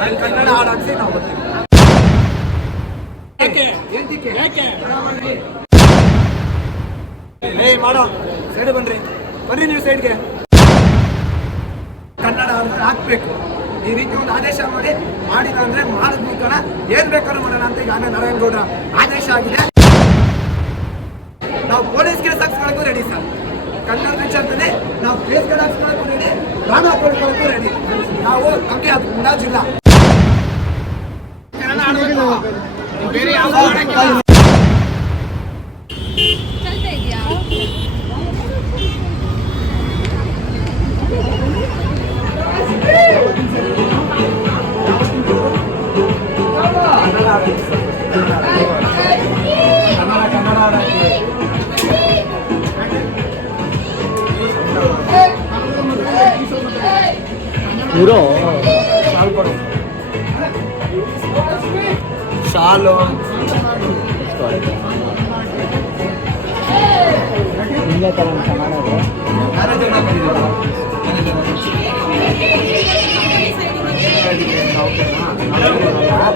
ಕನ್ನಡ ಹಾಡು ಹಾಕ್ಸಿ ನಾವು ಬರ್ತೀವಿ. ಮಾಡೋ ಸೈಡ್ ಬನ್ರಿ ನೀವು ಸೈಡ್ಗೆ. ಕನ್ನಡ ಹಾಕ್ಬೇಕು ಈ ರೀತಿ ಒಂದು ಆದೇಶ ಮಾಡಿದ ಅಂದ್ರೆ ಮಾಡಿದ ಮುಖಾನ ಏನ್ ಬೇಕಾದ್ರೂ ಮಾಡೋಣ ಅಂತ ಈಗ ನಾರಾಯಣಗೌಡ ಆದೇಶ ಆಗಿದೆ. ನಾವು police case ಹಾಕ್ಸ್ಕೊಳ್ಳೋಕ್ಕೂ ready sir. Kannada ವಿಚಾರದಲ್ಲಿ ನಾವು ಕೇಸ್ಗಳು ಹಾಕ್ಸ್ಕೊಳ್ಳೋಕ್ಕೂ ರೆಡಿ, ಡ್ರಾಮ ಹಾಕೊಳ್ಳೋಕ್ಕೂ ರೆಡಿ. ನಾವು ನಮಗೆ ಅದು ಅಂದಾಜಿಲ್ಲ. ಬೇರೆ ಯಾವ ಶಾಲು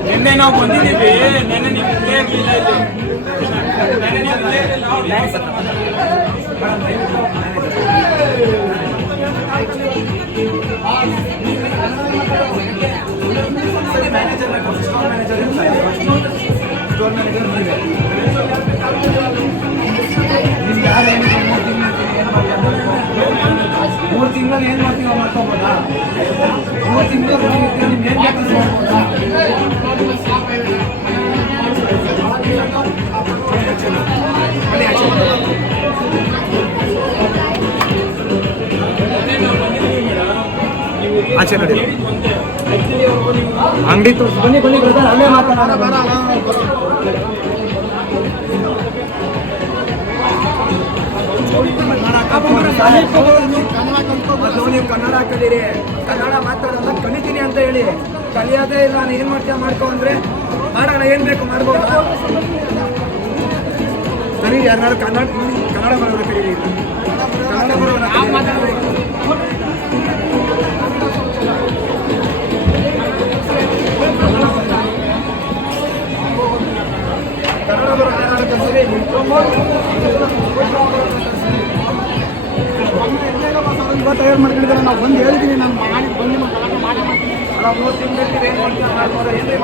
ನಿನ್ನೆ ನಾವು ಬಂದಿದ್ದೀವಿ. ನೆನ್ನೆ ನೀವು ಮೂರು ತಿಂಗಳಲ್ಲಿ ಏನ್ ಮಾಡ್ತೀವಿ ಮಾಡ್ಕೋಬೋದಾ? 3 ತಿಂಗಳು ಆಚೆ ನೋಡಿ ಅಂಗಡಿ ತೋರಿಸಿ ಬನ್ನಿ ಬರ್ತಾರೆ. ಅಲ್ಲೇ ಮಾತಾಡೋಣ. ನೀವು ಕನ್ನಡ ಕಲೀರಿ, ಕನ್ನಡ ಮಾತಾಡೋದ ಕಲಿತೀನಿ ಅಂತ ಹೇಳಿ ಕಲಿಯೋದೇ ಇಲ್ಲ. ನಾನು ಏನ್ ಮಾಡ್ತೀಯ ಮಾಡ್ಕೊ ಅಂದ್ರೆ ಮಾಡೋಣ, ಏನ್ ಬೇಕು ಮಾಡ್ಬೋದ. ಸರಿ ಯಾರು ಕನ್ನಡ ಬರೋರು ಕಲೀರಿ, ಕನ್ನಡ ಬರೋಣ. ಕನ್ನಡ ಬರೋ ತಯಾರು ಮಾಡ್ಕೊಂಡಿದ್ದಾರೆ. ನಾವು ಬಂದು ಹೇಳಿದ್ದೀನಿ, ನಾನು ಮಾಡಿ ಬಂದು ಅಲ್ಲ 3 ತಿಂಗಳು ಏನು ಮಾಡ್ತೀವಿ ಮಾಡ್ಬೋದು. ಏನೇ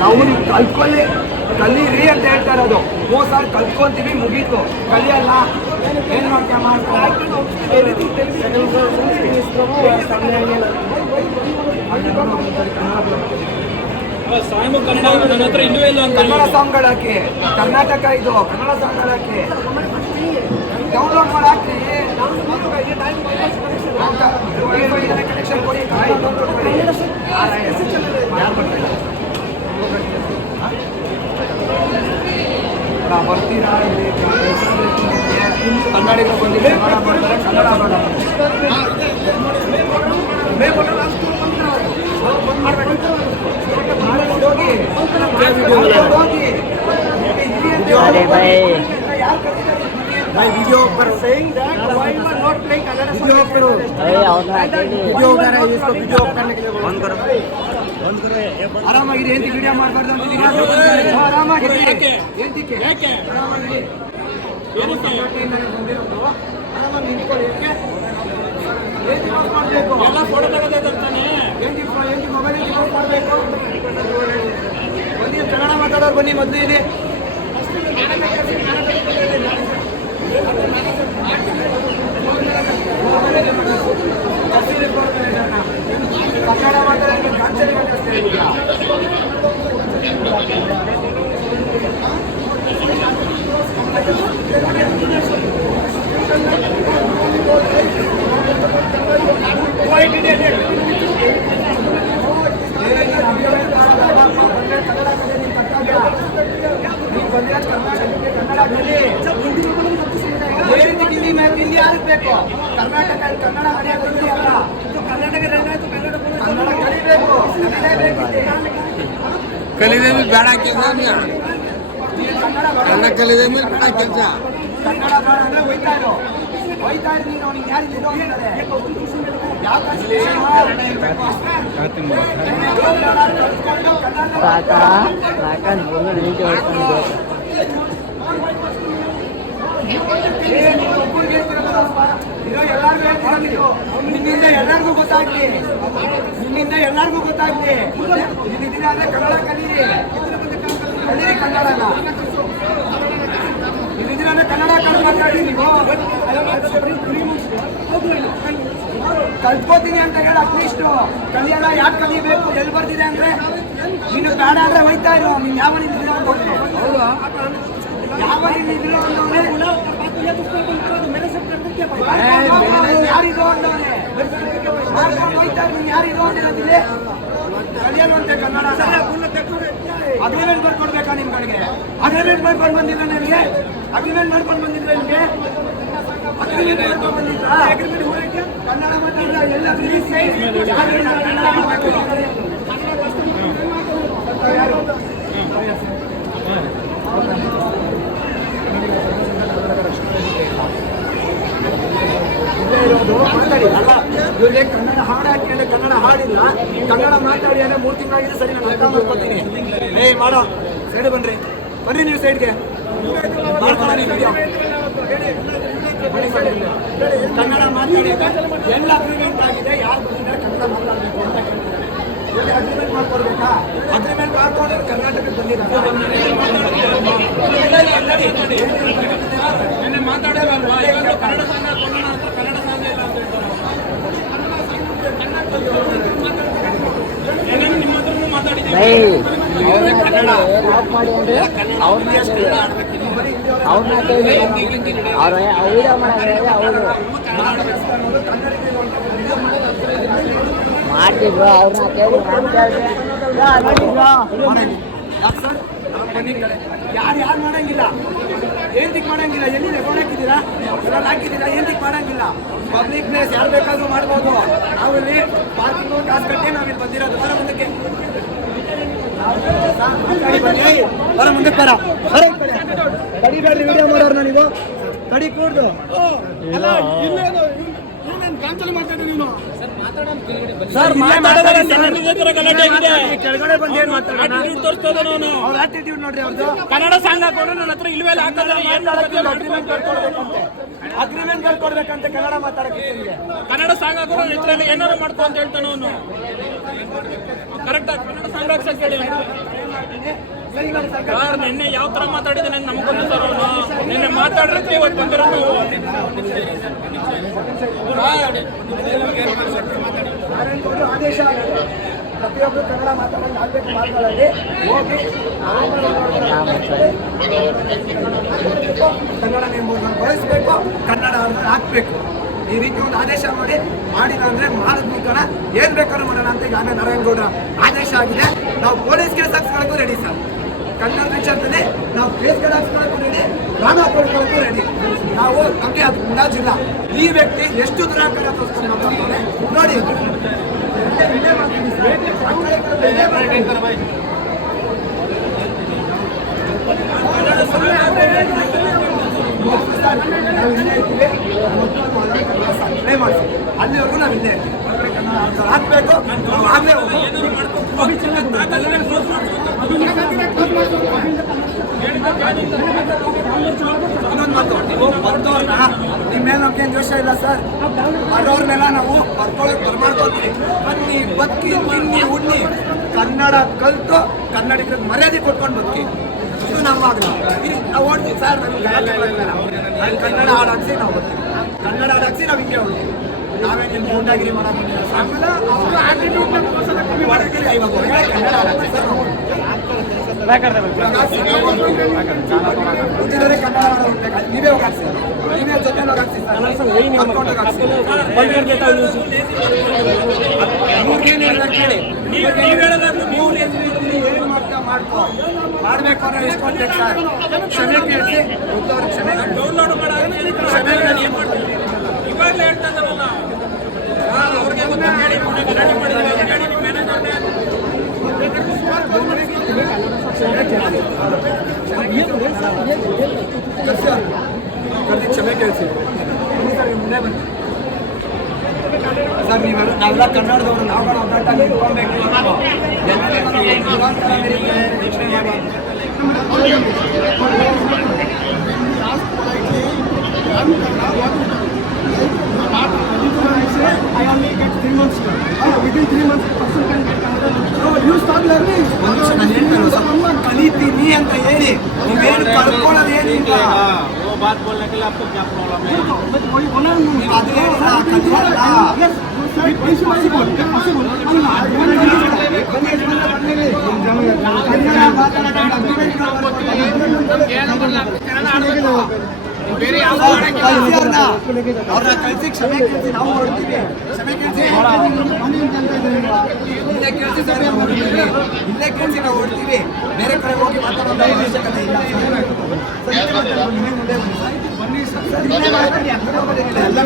ನಾವು ಕಲೀರಿ ಅಂತ ಹೇಳ್ತಾ ಇರೋದು. 3 ಸಾಲ ಕಲ್ತ್ಕೊಂತೀವಿ, ಮುಗೀತು. ಕಲಿಯಲ್ಲ ಏನ್ ಮಾಡ್ತೀಯ ಮಾಡ್ತಾರೆ. ಕನ್ನಡ ಸಾಂಗ್ಗಳು ಹಾಕಿ, ಕರ್ನಾಟಕ ಇದು ಕನ್ನಡ ಸಾಂಗ್ಗಳು ಹಾಕಿ ಡೌನ್ಲೋಡ್ ಮಾಡಿ ಹಾಕಿ. ಕನೆಕ್ಷನ್ ಕೊಡಿ, ಬರ್ತೀರಾ ಇಲ್ಲಿ ಕನ್ನಡಿಗರು ಬಂದಿದೆ. ಕನ್ನಡ वीडियो पर saying that why you are not playing Kannada song? Video करो, वीडियो करा है, इसको वीडियो करने के लिए बंद करो. ಆರಾಮಾಗಿದೆ. ಏನು ವಿಡಿಯೋ ಮಾಡಬಾರ್ದು ಅಂತಿದ್ದೀರಾ? ಆರಾಮಾಗಿದೆ. ಏನಕ್ಕೆ ಯಾಕೆ ಆರಾಮಾಗಿದೆ? ಏನಕ್ಕೆ ಆರಾಮಾಗಿ ನಿಂತ್ಕೊಳ್ಳಿ. ಯಾಕೆ ಏನು ಮಾಡಬೇಕು? ಎಲ್ಲ ಫೋಟೋ ತೆಗೆದು ತಾನೆ. ಏನು ಮೊಬೈಲ್ ಡಿಪೋಸ್ ಮಾಡಬೇಕು. ಬನ್ನಿ ಕನ್ನಡ ಮಾತಾಡೋರು ಬನ್ನಿ. ಮೊದಲು ಇದೆ ಕನ್ನಡ ಮಾತಾಡೋದು ಕಾನ್ಸೆಪ್ಟ್ ಹಿಂದಿ ಆಗಬೇಕು. ಕರ್ನಾಟಕ ಕನ್ನಡ ಮನೆಯಾಗ ಹಿಂದಿ ಅಲ್ಲ. ಕರ್ನಾಟಕ ಕನ್ನಡ ಕಲಿದೆ ಮೇಲೆ ಬೇಡ ಕೆಲಸ ಕನ್ನಡ ಕಲಿದೆ ಮೇಲೆ ಬೇಡ ಕೆಲಸ. ಕನ್ನಡ ಬೇಡ ಅಂದ್ರೆ ಹೋಯ್ತಾ ಇರು ನೀನು. ಅವ್ನಿಗೆ ಯಾರು ನಿನ್ನಿಂದ ಎಲ್ಲರಿಗೂ ಗೊತ್ತಾಗ್ಲಿ, ನಿನ್ನಿಂದ ಎಲ್ಲರಿಗೂ ಗೊತ್ತಾಗ್ಲಿ. ನಿನ್ನಿಂದ ಅಂದ್ರೆ ಕನ್ನಡ ಕಲೀರಿ, ಕನ್ನಡನ ನಿನ್ನಿಂದ ಕನ್ನಡ ಮಾತಾಡಿ. ನೀವು ಕಲ್ತ್ಕೋತೀನಿ ಅಂತ ಹೇಳ ಅಟ್ಲೀಸ್ಟ್ ಕಲಿಯಲ್ಲ. ಯಾಕೆ ಕಲಿಬೇಕು? ಎಲ್ಲಿ ಬರ್ತಿದೆ ಅಂದ್ರೆ ನೀನು ಬೇಡ ಅಂದ್ರೆ ಹೋಯ್ತಾ ಇರೋ. ನೀನ್ ಯಾವ ನಿಂತಿದ್ದೀರ ಅನ್ಕೊಂಡೆ? ಯಾವ ನಿಂತಿದ್ದೀರೋ ಅನ್ನೋನೆ ಯಾರಿದು ಅಂದವನೇ ಹೋಯ್ತಾ ನೀನ್ ಯಾರಿದು ಅಂತ ಹೇಳ್ತಿದ್ದೆ. ಕಲಿಯಲ್ವಂತೆ ಕನ್ನಡ. ಅಗ್ರಿಮೆಂಟ್ ಬರ್ಕೊಡ್ಬೇಕಾ ನಿಮ್ ಕಡೆಗೆ? ಅಗ್ರಿಮೆಂಟ್ ಮಾಡ್ಕೊಂಡು ಬಂದಿಲ್ಲ ನನಗೆ. ಅಗ್ರಿಮೆಂಟ್ ಮಾಡ್ಕೊಂಡು ಬಂದಿಲ್ಲ ನಿಮಗೆ. ಅಗ್ರಿಮೆಂಟ್ ಮಾಡ್ಕೊಂಡು ಬಂದಿಲ್ಲ. ಕನ್ನಡ ಮಾತಾಡಿಲ್ಲ. ಎಲ್ಲ ಮಾತಾಡಿ ಅಲ್ಲ ಇವ್ರಿಗೆ ಕನ್ನಡ ಹಾಡು ಹಾಕಿ ಅಂದ್ರೆ ಕನ್ನಡ ಹಾಡಿಲ್ಲ. ಕನ್ನಡ ಮಾತಾಡಿ ಅಂದ್ರೆ 3 ತಿಂಗಳಾಗಿದೆ. ಸರಿ, ನಾನು ಅರ್ಥ ಮಾಡ್ಕೊತೀನಿ. ಮಾಡೋ ಸೈಡ್ ಬನ್ರಿ ನೀವು ಸೈಡ್ಗೆ ಮಾಡ್ಕೊಳ್ಳೋ ನೀವು ವಿಡಿಯೋ. ಕನ್ನಡ ಮಾತಾಡಿ ಎಲ್ಲ ಅಗ್ರಿಮೆಂಟ್ ಆಗಿದೆ. ಯಾರು ಬಂದಿದ್ದಾರೆ ಕನ್ನಡ ಮಾತಾಡಬೇಕು ಅಂತ ಕೇಳ್ತಾರೆ. ಎಲ್ಲಿ ಅಗ್ರಿಮೆಂಟ್ ಮಾಡ್ಕೊಡ್ಬೇಕಾ? ಅಗ್ರಿಮೆಂಟ್ ಮಾಡ್ಕೊಂಡ್ರೆ ಕರ್ನಾಟಕಕ್ಕೆ ಬಂದಿದ್ದಾರೆ. ಮಾಡ್ತಿದ್ರು ಅವ್ರನ್ನ ಕೇಳಿ ಯಾರು ಮಾಡಂಗಿಲ್ಲ. ಏಂತಿಗೆ ಮಾಡಂಗಿಲ್ಲ. ಎಲ್ಲಿದೆ ಫೋನ್ ಹಾಕಿದ್ದೀರಾ? ಹಾಕಿದ್ದೀರಾ? ಏಂತಿಗೆ ಮಾಡಂಗಿಲ್ಲ. ಪಬ್ಲಿಕ್ ಪ್ಲೇಸ್ ಯಾರು ಬೇಕಾದ್ರೂ ಮಾಡ್ಬೋದು. ನಾವಿಲ್ಲಿ ಪಾರ್ಕಿಂಗ್ ಕಾಸು ಕಟ್ಟಿ ನಾವಿಲ್ಲಿ ಬಂದಿರೋದು. ಬರ ಮುಂದಕ್ಕೆ ಬರ ಮುಂದಕ್ಕೆ ಬರ ತಡಿಬೇಡ್ರಿ. ವಿಡಿಯೋ ಮಾಡೋರ್ನ ನೀವು ತಡಿ ಕೂಡ್ದು ಸರ್ ಕೆಳಗಡೆ ಬಂದು ಏನ್ ಮಾತಾಡೋಣ? ಅವ್ರ ಆಟಿಟ್ಯೂಡ್ ನೋಡ್ರಿ ಅವ್ರದ್ದು. ಕನ್ನಡ ಸಾಂಗ್ ಹಾಕೊಂಡು ನನ್ನ ಹತ್ರ ಇಲ್ವೇ ಅಗ್ರಿಮೆಂಟ್ ಬರ್ಕೊಡ್ಬೇಕಂತ ಕನ್ನಡ ಮಾತಾಡಕ್ಕೆ. ಕನ್ನಡ ಸಾಂಗ್ ಹಾಕೊಂಡು ನನ್ನ ಹತ್ರ ಏನಾರು ಮಾಡ್ಕೊ ಅಂತ ಹೇಳ್ತಾನೆ ಅವನು. ಕರೆಕ್ಟ್ ಆಗಿ ಕನ್ನಡ ಸಾಂಗ್ ಹಾಕ್ಸಕ್ ಹೇಳಿ. ಸರ್ ನಿನ್ನೆ ಯಾವ ತರ ಮಾತಾಡಿದ್ದಾನೆ ನಮ್ಗೆ ಗೊತ್ತು ಸರ್. ಅವನು ನಿನ್ನೆ ಮಾತಾಡಿದ್ರೆ ಇವತ್ತು ಬಂದಿರೋದು. ಆದೇಶ ಪ್ರತಿಯೊಬ್ಬರು ಕನ್ನಡ ಮಾತಾಡೋದು ಆಗ್ಬೇಕು. ಮಾತಾಡಲ್ಲಿ ಹೋಗಿ ಕನ್ನಡ ಎಂಬುದನ್ನು ಬಳಸಬೇಕು. ಕನ್ನಡ ಹಾಕ್ಬೇಕು. ಈ ರೀತಿ ಒಂದು ಆದೇಶ ಮಾಡಿಲ್ಲ ಅಂದ್ರೆ ಮಾಡಿದ ಮುಖಾನ ಏನ್ ಬೇಕಾದ್ರೂ ಮಾಡೋಣ ಅಂತ ಈಗಾಗಲೇ ನಾರಾಯಣಗೌಡ ಆದೇಶ ಆಗಿದೆ. ನಾವು police case ಹಾಕ್ಸ್ಕೊಳ್ಳೋಕ್ಕೂ ready sir. Kannada ವಿಚಾರದಲ್ಲಿ ನಾವು ಕೇಸ್ಗಳು ಹಾಕ್ಸ್ಕೊಳ್ಳೋಕ್ಕೂ ರೆಡಿ, ಪ್ರಾಣ ಕೊಡ್ಕೊಳ್ಳೋಕ್ಕೂ ರೆಡಿ. ನಾವು ನಮಗೆ ಅದು ಅಂದಾಜಿಲ್ಲ. ಈ ವ್ಯಕ್ತಿ ಎಷ್ಟು ದುರಾಕಾರ ತೋರಿಸ್ಕೊಂಡು ಮಾತಾಡ್ತಾರೆ ನೋಡಿ. ಅಲ್ಲಿವರೆಗೂ ನಾವು ಇಲ್ಲೇ ಹಾಕ್ಬೇಕು. ಆಗ್ಲೇ ಇನ್ನೊಂದು ಮಾತು, ಬರ್ದವ್ರನ್ನ ನಿಮ್ಮ ಮೇಲೆ ನಮ್ಗೇನು ದೋಷ ಇಲ್ಲ ಸರ್. ಬರೋರ್ನೆಲ್ಲ ನಾವು ಬರ್ಕೊಳಕ್ ಬರ್ಮಾಡ್ಕೊಳ್ತೀವಿ. ಬನ್ನಿ, ಬದುಕಿ, ತಿನ್ನಿ, ಉಣ್ಣಿ, ಕನ್ನಡ ಕಲಿತು ಕನ್ನಡಿಗರಿಗೆ ಮರ್ಯಾದೆ ಕೊಟ್ಕೊಂಡು ಬದುಕಿ. ಇದು ನಮ್ಮ ನಾವು ಓಡ್ತೀವಿ ಸರ್. ನಮ್ಗೆ ಕನ್ನಡ ಹಾಡಾಕ್ಸಿ ನಾವು ಬರ್ತೀವಿ. ಕನ್ನಡ ಹಾಡಾಕ್ಸಿ ನಾವು ಹಿಂಗೆ ಹೋಗ್ತೀವಿ. ನಾವೇ ನಿಮ್ಗೆ ಗುಂಡಾಗಿರಿ ಮಾಡೋದು ಕನ್ನಡ ಹಾಡಾಕ್ಸಿ ಸರ್. ನೀವೇ ಹೋಗಾಕ್ಸಿ, ನೀವೇ ಜೊತೆ ಹೋಗಾಕ್ಸಿ ಸರ್. ಮಾಡ್ಕೊ ಮಾಡ್ಬೇಕು ಅನ್ನೋ ಇಸ್ಕೊಂಡ್ಬೇಕು ಸರ್. ಕ್ಷಮೆ ಕೇಳಿಸಿ ಕ್ಷಮೆ ಡೌನ್ಲೋಡ್ ಕ್ಷಮೆ ಇವಾಗಲೇ ಹೇಳ್ತಾ ಇದ್ದಾರಲ್ಲ ಅವ್ರಿಗೆ ನಾವೆಲ್ಲ ಕನ್ನಡದವರು ನಾವು ಒಗ್ಗಟ್ಟಾಗಿ ಇಟ್ಕೊಬೇಕು. I only get 3 months. Within 3 months, person can get another. No, you start learning. ನಾನು ಹೇಳ್ತಾನೆ ಸ್ವಲ್ಪ ಕಲಿತೀನಿ ಅಂತ ಹೇಳಿ ನೀವೇನು ಕಲ್ಕೊಳ್ಳೋದು ಏನಿಲ್ಲ. वो बात बोलने के लिए आपको क्या प्रॉब्लम है? ಅದೇ ಅವ್ರನ್ನ ಕಳಿಸಿ ಕ್ಷಮೆ ಕೇಳಿಸಿ ನಾವು ಹೊಡ್ತೀವಿ. ಕ್ಷಮೆ ಕೇಳಿಸಿ ಇಲ್ಲೇ ಕೇಳಿಸಿ ಸರ್ ನಾವು ಹೊಡ್ತೀವಿ. ಇಲ್ಲೇ ಕೇಳಿಸಿ ನಾವು ಹೊಡ್ತೀವಿ. ಬೇರೆ ಕಡೆ ಹೋಗಿ ಮಾತಾಡೋದು ಅವಶ್ಯಕತೆ ಇಲ್ಲ. ಬನ್ನಿ ಸರ್ ಇಲ್ಲೇ ಮಾತಾಡಿ. ಎಲ್ಲ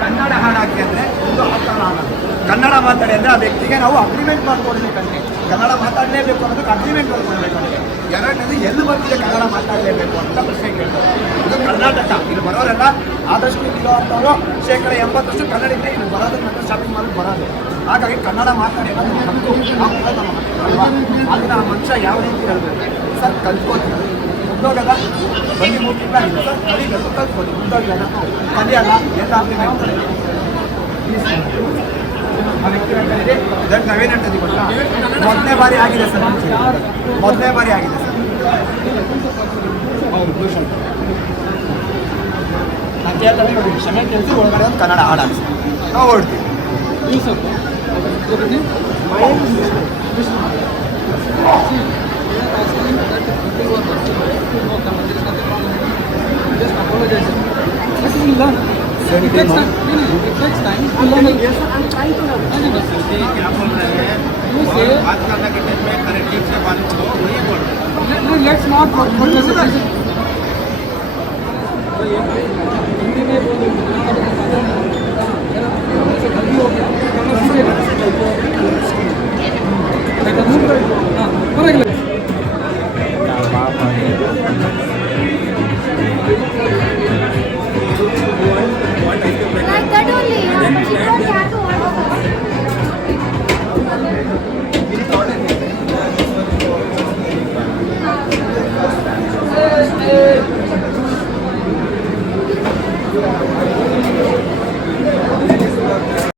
ಕನ್ನಡ ಹಾಡಾಕಿ ಅಂದರೆ ಒಂದು ಕನ್ನಡ ಮಾತಾಡಿ ಅಂದರೆ ಆ ವ್ಯಕ್ತಿಗೆ ನಾವು ಅಗ್ರಿಮೆಂಟ್ ಮಾಡ್ಕೊಡ್ಬೇಕಂತೆ. ಕನ್ನಡ ಮಾತಾಡಲೇಬೇಕು ಅನ್ನೋದಕ್ಕೆ ಅಗ್ರಿಮೆಂಟ್ ಮಾಡ್ಕೊಡ್ಬೇಕಂತೆ. ಎರಡನೇದು ಎಲ್ಲಿ ಬಂದಿದೆ ಕನ್ನಡ ಮಾತಾಡಲೇಬೇಕು ಅಂತ ಪ್ರಶ್ನೆ ಕೇಳ್ತಾರೆ. ಇದು ಕರ್ನಾಟಕ. ಇಲ್ಲಿ ಬರೋರೆಲ್ಲ ಆದಷ್ಟು ಇರೋ ಅಂಥವ್ರು 80% ಕನ್ನಡಿಗ ಇಲ್ಲಿ ಬರೋದು ಮತ್ತು ಶಾಪಿಂಗ್ ಮಾಡೋದು ಬರೋದು. ಹಾಗಾಗಿ ಕನ್ನಡ ಮಾತಾಡಿ ಅದನ್ನ ಆ ಮನುಷ್ಯ ಯಾವ ರೀತಿ ಹೇಳ್ಬೇಕು ಸರ್ ಕಲ್ತ್ಕೋತೀವಿ. ಉದ್ಯೋಗದ ಬನ್ನಿ 3 ತಿಂಗಳಾಗಿದೆ ಸರ್ ಕಲಿಬೇಕು ಕಲ್ತ್ಕೊಳ್ಳಿ. ಉದ್ಯೋಗದ ಕಲಿಯಲ್ಲ ಎಲ್ಲ ನಾವೇನಂತೀವಿ ಗೊತ್ತಾ, ಮೊದಲನೇ ಬಾರಿ ಆಗಿದೆ ಸರ್. ಮೊದಲನೇ ಬಾರಿ ಆಗಿದೆ ಸರ್. ಹೌದು ನಾನು ಕೇಳ್ತಾನೆ ನೋಡಿ. ಕ್ಷಮೆ ಕೇಳಿಸಿ ಒಳಗಡೆ ಒಂದು ಕನ್ನಡ ಹಾಡಾಗಿ ಸರ್ ನಾವು ಹೊಡ್ತೀವಿ. क्या बोल रहे हैं? बात करने के टाइम में करेक्टिव से बात करो, वही बोल रहे हैं. Let's not Like that only. She don't have to order.